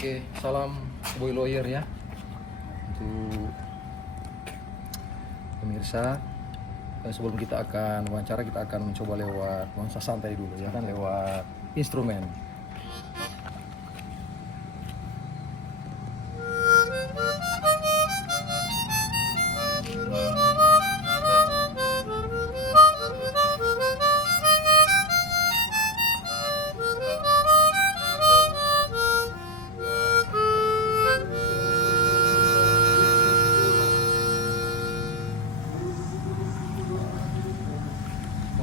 Oke, salam boy lawyer ya untuk pemirsa. Sebelum kita akan wawancara, kita akan mencoba lewat nuansa santai dulu ya kan, lewat instrumen.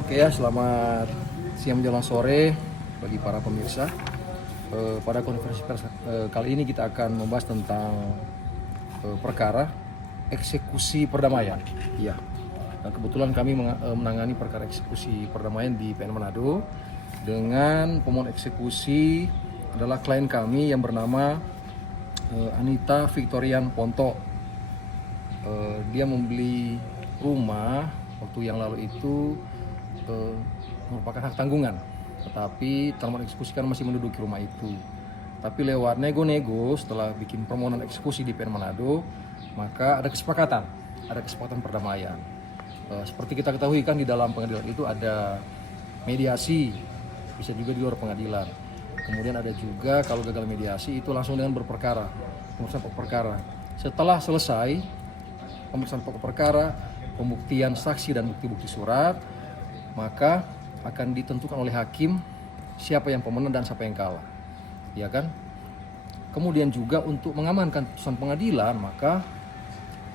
Oke ya, selamat siang menjelang sore bagi para pemirsa. Pada konferensi pers kali ini kita akan membahas tentang perkara eksekusi perdamaian. Ya, dan kebetulan kami menangani perkara eksekusi perdamaian di PN Manado dengan pemohon eksekusi adalah klien kami yang bernama Anita Victorian Ponto. Dia membeli rumah waktu yang lalu itu merupakan hak tanggungan, tetapi termohon eksekusi kan masih menduduki rumah itu. Tapi lewat nego-nego setelah bikin permohonan eksekusi di PN Manado, maka ada kesepakatan perdamaian. Seperti kita ketahui kan di dalam pengadilan itu ada mediasi, bisa juga di luar pengadilan. Kemudian ada juga kalau gagal mediasi itu langsung dengan berperkara, pemeriksaan pokok perkara. Setelah selesai pemeriksaan pokok perkara, pembuktian saksi dan bukti-bukti surat, maka akan ditentukan oleh hakim siapa yang pemenang dan siapa yang kalah, ya kan? Kemudian juga untuk mengamankan putusan pengadilan, maka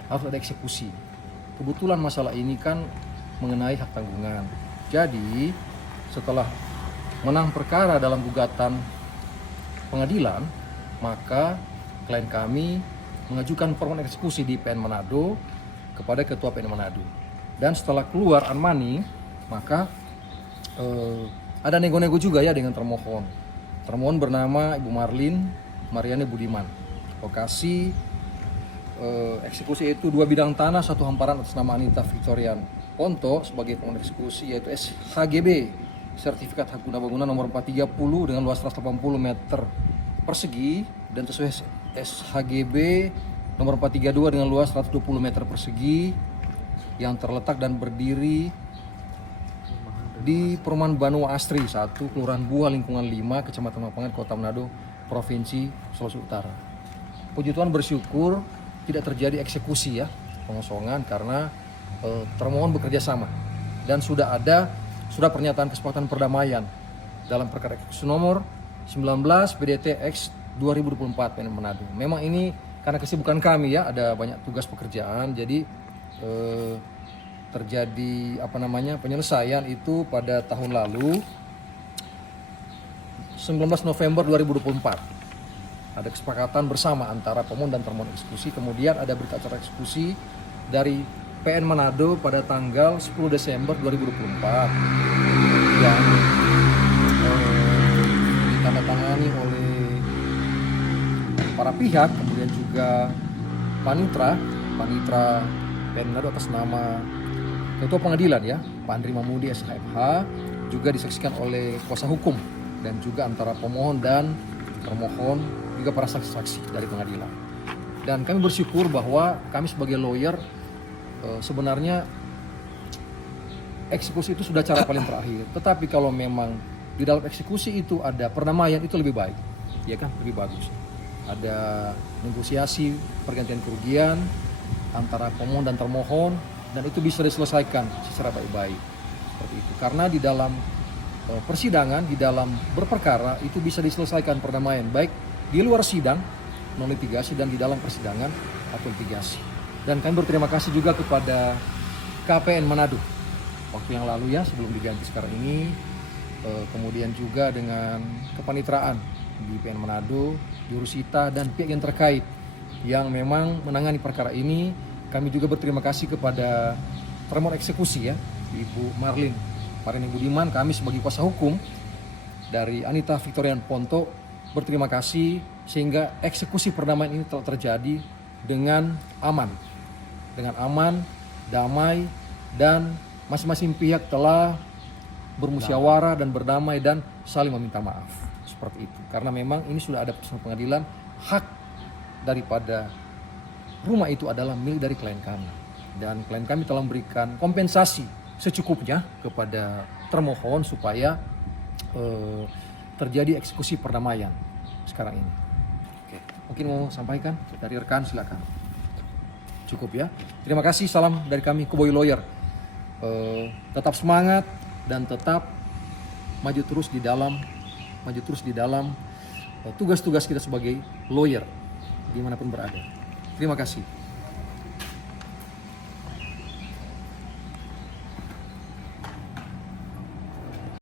harus ada eksekusi. Kebetulan masalah ini kan mengenai hak tanggungan. Jadi setelah menang perkara dalam gugatan pengadilan, maka klien kami mengajukan permohonan eksekusi di PN Manado kepada Ketua PN Manado. Dan setelah keluar unmoney, maka ada nego-nego juga ya dengan termohon. Termohon bernama Ibu Mariane Budiman. Lokasi eksekusi itu 2 bidang tanah, 1 hamparan atas nama Anita Victorian Ponto sebagai pemohon eksekusi, yaitu SHGB, Sertifikat Hak Guna Bangunan nomor 430 dengan luas 180 meter persegi, dan sesuai SHGB nomor 432 dengan luas 120 meter persegi yang terletak dan berdiri di Perumahan Banua Astri 1, Kelurahan Buah, Lingkungan 5, Kecamatan Mapangan, Kota Manado, Provinsi Sulawesi Utara. Puji Tuhan, bersyukur tidak terjadi eksekusi ya, pengosongan, karena termohon bekerja sama dan sudah pernyataan kesepakatan perdamaian dalam perkara eksekusi nomor 19 PDT X 2024 PN Manado. Memang ini karena kesibukan kami ya, ada banyak tugas pekerjaan, jadi terjadi penyelesaian itu pada tahun lalu 19 November 2024. Ada kesepakatan bersama antara pemohon dan termohon eksekusi. Kemudian ada berita acara eksekusi dari PN Manado pada tanggal 10 Desember 2024 yang ditandatangani oleh para pihak, kemudian juga panitra PN Manado atas nama Ketua Pengadilan ya, Pak Andri Mamudi SHMH, juga disaksikan oleh kuasa hukum dan juga antara pemohon dan termohon, juga para saksi-saksi dari pengadilan. Dan kami bersyukur bahwa kami sebagai lawyer sebenarnya eksekusi itu sudah cara paling terakhir. Tetapi kalau memang di dalam eksekusi itu ada perdamaian, itu lebih baik, ya kan, lebih bagus. Ada negosiasi pergantian kerugian antara pemohon dan termohon, dan itu bisa diselesaikan secara baik-baik seperti itu. Karena di dalam persidangan, di dalam berperkara itu bisa diselesaikan perdamaian baik di luar sidang non litigasi dan di dalam persidangan atau litigasi. Dan kami berterima kasih juga kepada KPN Manado waktu yang lalu ya, sebelum diganti sekarang ini, kemudian juga dengan kepanitraan di PN Manado, Jurusita dan pihak yang terkait yang memang menangani perkara ini. Kami juga berterima kasih kepada termohon eksekusi ya, Ibu Mariane Budiman. Kami sebagai kuasa hukum dari Anita Victorian Ponto berterima kasih sehingga eksekusi perdamaian ini telah terjadi dengan aman, damai, dan masing-masing pihak telah bermusyawarah dan berdamai dan saling meminta maaf. Seperti itu. Karena memang ini sudah ada putusan pengadilan, hak daripada rumah itu adalah milik dari klien kami. Dan klien kami telah memberikan kompensasi secukupnya kepada termohon supaya terjadi eksekusi perdamaian sekarang ini. Oke, mungkin mau sampaikan dari rekan, silakan. Cukup ya. Terima kasih, salam dari kami Koboi Lawyer. Tetap semangat dan tetap maju terus di dalam tugas-tugas kita sebagai lawyer dimanapun berada. Terima kasih.